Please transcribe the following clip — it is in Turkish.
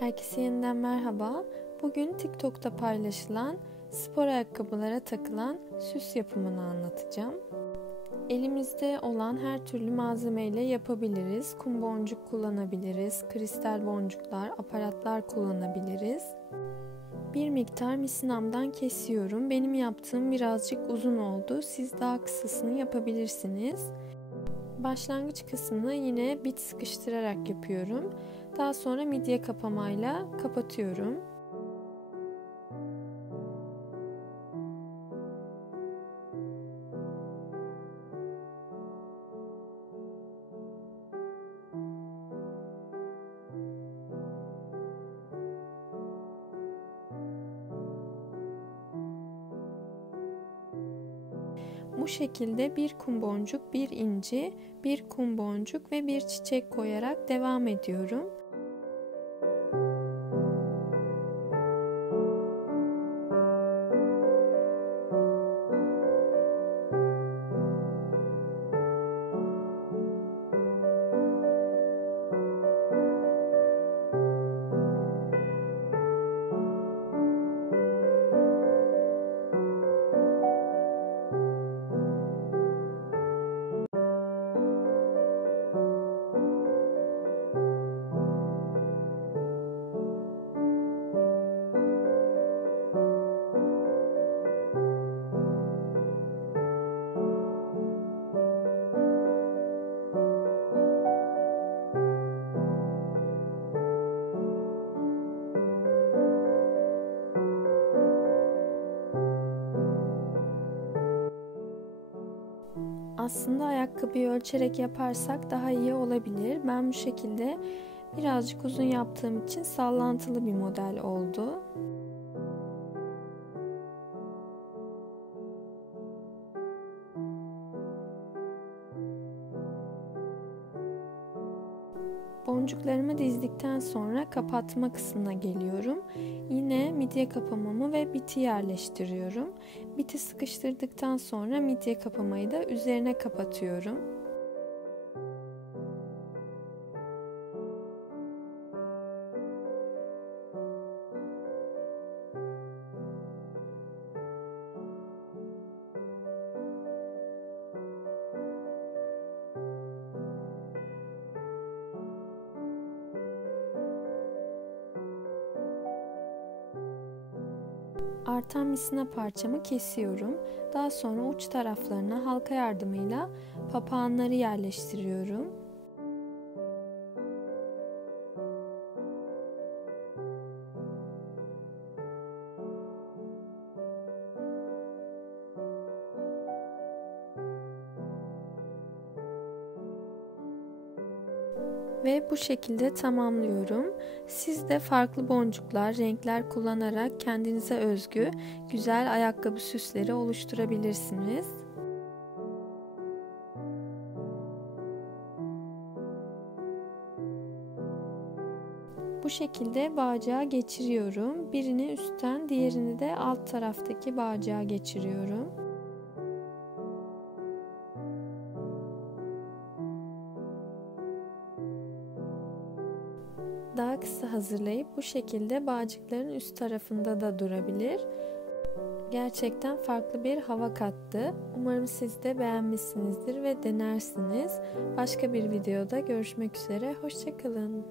Herkese yeniden merhaba. Bugün TikTok'ta paylaşılan spor ayakkabılara takılan süs yapımını anlatacağım. Elimizde olan her türlü malzemeyle yapabiliriz. Kum boncuk kullanabiliriz, kristal boncuklar, aparatlar kullanabiliriz. Bir miktar misinamdan kesiyorum. Benim yaptığım birazcık uzun oldu. Siz daha kısasını yapabilirsiniz. Başlangıç kısmını yine bit sıkıştırarak yapıyorum. Daha sonra midye kapamayla kapatıyorum. Bu şekilde bir kum boncuk, bir inci, bir kum boncuk ve bir çiçek koyarak devam ediyorum. Aslında ayakkabıyı ölçerek yaparsak daha iyi olabilir. Ben bu şekilde birazcık uzun yaptığım için sallantılı bir model oldu. Boncuklarımı dizdikten sonra kapatma kısmına geliyorum. Yine midye kapamamı ve biti yerleştiriyorum. Biti sıkıştırdıktan sonra midye kapamayı da üzerine kapatıyorum. Artan misina parçamı kesiyorum. Daha sonra uç taraflarına halka yardımıyla papağanları yerleştiriyorum. Ve bu şekilde tamamlıyorum. Siz de farklı boncuklar, renkler kullanarak kendinize özgü güzel ayakkabı süsleri oluşturabilirsiniz. Bu şekilde bağcığa geçiriyorum. Birini üstten, diğerini de alt taraftaki bağcığa geçiriyorum. Daha kısa hazırlayıp bu şekilde bağcıkların üst tarafında da durabilir. Gerçekten farklı bir hava kattı. Umarım siz de beğenmişsinizdir ve denersiniz. Başka bir videoda görüşmek üzere. Hoşça kalın.